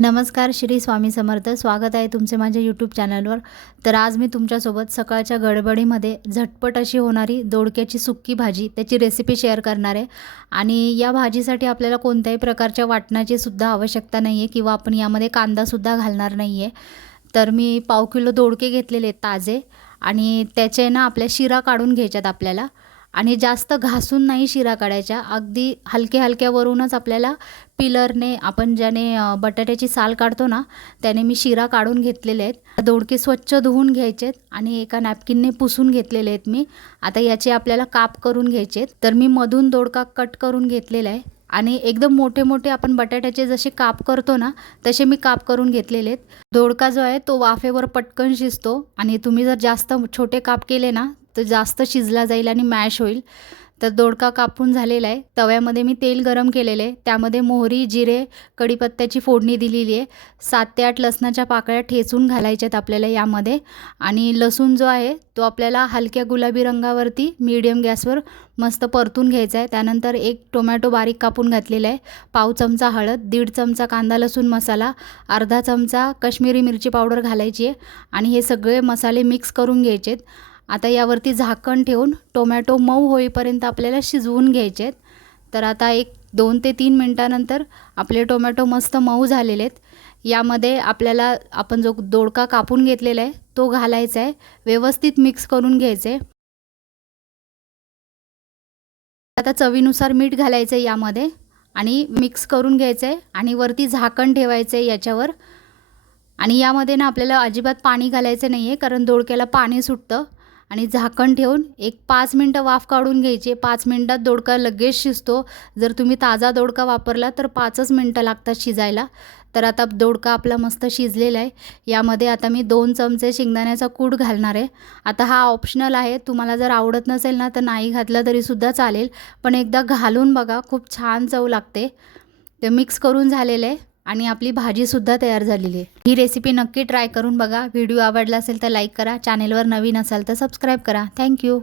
नमस्कार श्री स्वामी समर्थ. स्वागत आहे तुमचे माझ्या यूट्यूब चॅनलवर तर आज मी तुमच्यासोबत सकाळच्या गडबडीमध्ये झटपट अशी होणारी दोडक्याची सुक्की भाजी त्याची रेसिपी शेअर करणार आहे. आणि या भाजीसाठी आपल्याला कोणत्याही प्रकारच्या वाटणाची सुद्धा आवश्यकता नाही आहे किंवा आपण यामध्ये कांदासुद्धा घालणार नाही आहे तर मी पाव किलो दोडके घेतलेले आहेत ताजे आणि त्याचे ना आपल्या शिरा काढून घ्यायच्यात आपल्याला. आणि जास्त घासून नाही शिरा काढायच्या. अगदी हलक्या हलक्यावरूनच आपल्याला पिलरने आपण ज्याने बटाट्याची साल काढतो ना त्याने मी शिरा काढून घेतलेले आहेत. दोडके स्वच्छ धुवून घ्यायचे आहेत आणि एका नॅपकिनने पुसून घेतलेले आहेत मी. आता याचे आपल्याला काप करून घ्यायचे आहेत. तर मी मधून दोडका कट करून घेतलेला आहे. आणि एकदम मोठे मोठे आपण बटाट्याचे जसे काप करतो ना तसे मी काप करून घेतलेले आहेत. दोडका जो आहे तो वाफेवर पटकन शिजतो. आणि तुम्ही जर जास्त छोटे काप केले ना तर जास्त शिजला जाईल आणि मॅश होईल. तर दोडका कापून झालेला आहे. तव्यामध्ये मी तेल गरम केलेलं आहे. त्यामध्ये मोहरी जिरे कढीपत्त्याची फोडणी दिलेली आहे. सात ते आठ लसणाच्या पाकळ्या ठेचून घालायच्यात आपल्याला यामध्ये. आणि लसूण जो आहे तो आपल्याला हलक्या गुलाबी रंगावरती मीडियम गॅसवर मस्त परतून घ्यायचा आहे. त्यानंतर एक टोमॅटो बारीक कापून घातलेला आहे. पाव चमचा हळद दीड चमचा कांदा लसूण मसाला अर्धा चमचा कश्मीरी मिरची पावडर घालायची आहे. आणि हे सगळे मसाले मिक्स करून घ्यायचे आहेत आता यावरती झाकण ठेवून टोमॅटो मऊ होईपर्यंत आपल्याला शिजवून घ्यायचे आहेत तर आता एक दोन ते तीन मिनटानंतर आपले टोमॅटो मस्त मऊ झालेले आहेत यामध्ये आपल्याला आपण जो दोडका कापून घेतलेला आहे तो घालायचा आहे. व्यवस्थित मिक्स करून घ्यायचे. आहे आता चवीनुसार मीठ घालायचं आहे यामध्ये आणि मिक्स करून घ्यायचं आहे आणि वरती झाकण ठेवायचं आहे याच्यावर. आणि यामध्ये ना आपल्याला अजिबात पाणी घालायचं नाही आहे कारण दोडक्याला पाणी सुटतं. आणि झाकण ठेवून एक पाच मिनटं वाफ काढून घ्यायची. पाच मिनटात दोडका लगेच शिजतो. जर तुम्ही ताजा दोडका वापरला तर पाचच मिनटं लागतात शिजायला. तर आता दोडका आपला मस्त शिजलेला आहे. यामध्ये आता मी दोन चमचे शेंगदाण्याचा कूट घालणार आहे. आता हा ऑप्शनल आहे. तुम्हाला जर आवडत नसेल ना तर नाही घातलं तरीसुद्धा चालेल. पण एकदा घालून बघा. खूप छान चव लागते. ते मिक्स करून झालेलं आहे. आणि आपली भाजीसुद्धा तयार झालेली आहे. ही रेसिपी नक्की ट्राय करून बघा. व्हिडिओ आवडला असेल तर लाईक करा. चॅनेलवर नवीन असाल तर सबस्क्राईब करा. थँक्यू